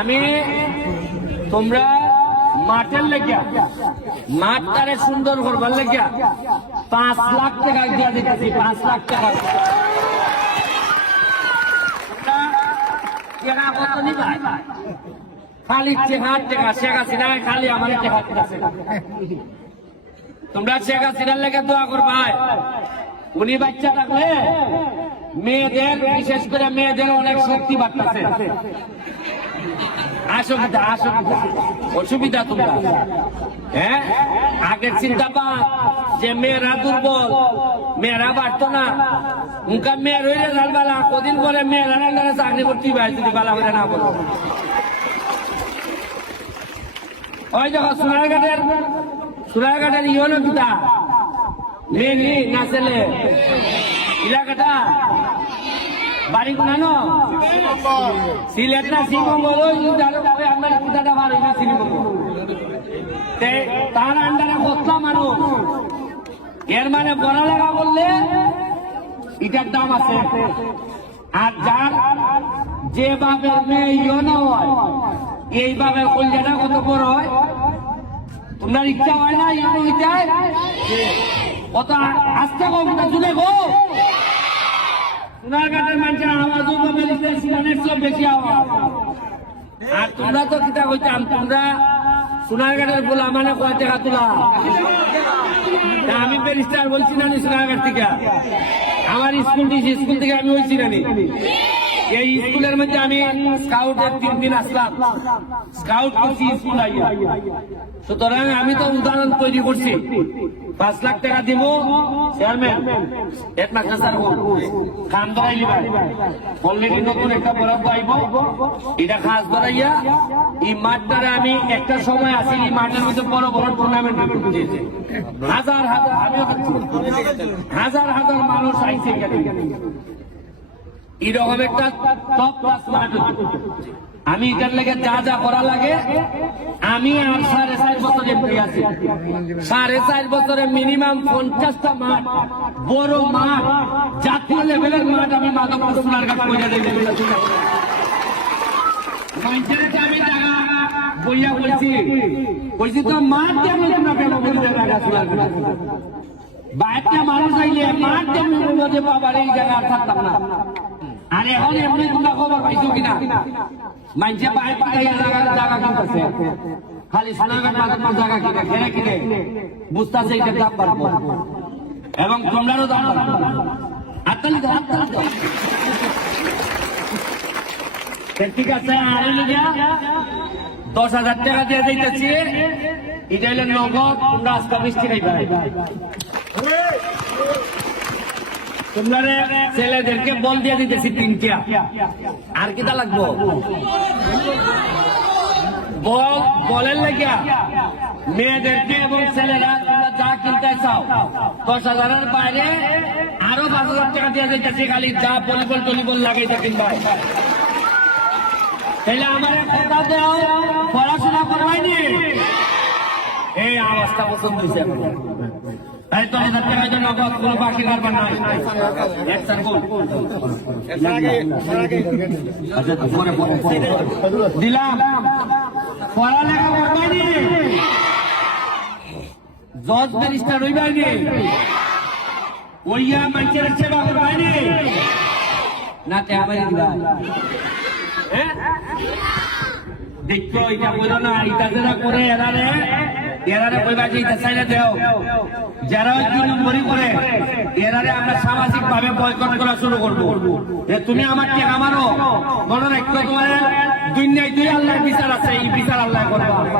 আমি তোমরা মাঠের লেগিয়া মাঠ তারে সুন্দর করবার লেগিয়া পাঁচ লাখ টাকা দিয়া দিতেছি পাঁচ লাখ টাকা খালি চেহার টাকা শেখ হাসিনা খালি আমার চেহার তোমরা শেখ হাসিনার লেগে দোয়া করবাই উনি বাচ্চা থাকলে মেয়েদের বিশেষ করে মেয়েদের অনেক শক্তি বাড়তেছে অসুবিধা অসুবিধা অসুবিধা তোমরা হ্যাঁ আগের চিন্তা পা যে মেয়েরা দুর্বল মেয়েরা বাড়তো না উনকা মেয়ের হইলে লালবালা কদিন পরে মেয়েরা লালবালা চাকরি করতে বাইরে যদি বালা হইলে না বলো ওই দেখো সোনার সোনারঘাটের ইয়ে হলো কিতা মেয়ে নি না ছেলে ইলাকাটা বাড়ি কোনানো সিলেট না শ্রীমঙ্গল তার আন্ডারে বসলা মানুষ এর মানে পড়ালেখা বললে ইটার দাম আছে আর যার যে বাপের মেয়ে ইয় না এই বাপের কল্যাণটা কত বড় হয় তোমরা ইচ্ছা হয় না ইউনো ইচ্ছা কত আস্তে কম না চলে গো কুনারঘাটের মানুষের আওয়াজও কমে দিচ্ছে সিমানের সব বেশি আওয়াজ আর তোমরা তো কিতা কইতাম তোমরা সোনারঘাটের গোলা মানে কয় টাকা তোলা আমি ব্যারিস্টার বলছি না সোনারঘাট থেকে আমার স্কুল স্কুল থেকে আমি বলছি না এই স্কুলের মধ্যে আমি স্কাউটের তিন দিন আসলাম স্কাউট করছি স্কুল আইয়া সুতরাং আমি তো উদাহরণ তৈরি করছি পাঁচ লাখ টাকা দিব চেয়ারম্যান এক লাখ খান ধরাই লিবা অলরেডি নতুন একটা বরাদ্দ আইব এটা খাস ধরাইয়া এই মাঠ দ্বারা আমি একটা সময় আছি এই মাঠের মধ্যে বড় বড় টুর্নামেন্ট হাজার হাজার হাজার হাজার মানুষ আইছে এরকম একটা টপ মানে ক্লাস আমি এটার লেগে যা যা করা লাগে আমি আর সাড়ে চার বছর এমপি আছি সাড়ে চার বছরে মিনিমাম পঞ্চাশটা মাঠ বড় মাঠ জাতীয় লেভেলের মাঠ আমি মাধবপুর সোনার কাছে বইয়া আমি বইয়া বলছি বলছি তো মাঠ কেমন বাইরটা মানুষ আইলে মাঠ কেমন বলবো বাবার এই জায়গা থাকতাম না আরে এখন এমনি তোমরা খবর পাইছো কিনা মাইনছে পায়ে পায়ে জায়গা জায়গা কিনতেছে খালি মাঝে মাঝে জায়গা কিনে ঘেরে কিনে বুঝতেছে এটা দাম বাড়বো এবং তোমরারও দাম বাড়বো আত্মালি তো আত্মালি ঠিক আছে আরে আর দশ হাজার টাকা দিয়ে দিতেছি এটা হইলে নগদ তোমরা আজকে বৃষ্টি নাই ছেলেদেরকে বল দিয়ে দিতেছি তিনটিয়া আর কিটা লাগবো বল বলের লাগিয়া মেয়েদেরকে এবং ছেলেরা তোমরা যা কিনতে চাও দশ হাজারের বাইরে আরো পাঁচ হাজার টাকা দিয়ে দিতেছি খালি যা ভলিবল টলিবল লাগে লাগাইতে কিনবাই তাহলে আমার কথা দেও পড়াশোনা করবাই নি এই অবস্থা পছন্দ হয়েছে তাই তো আমাদের কোনো বাকি কারবার আচ্ছা, দিলাম পড়ালেখা করবানি ওইয়া মানুষের সেবা না তে হ্যাঁ দেখো এটা বলো না এটা যারা করে এরারে এরারে কইবা যে এটা সাইডে দেও যারা দুই নম্বরই করে এরারে আমরা সামাজিক ভাবে বয়কট করা শুরু করব এ তুমি আমার টাকা মারো মনে তোমার দুই আল্লাহর বিচার আছে এই বিচার আল্লাহ করবা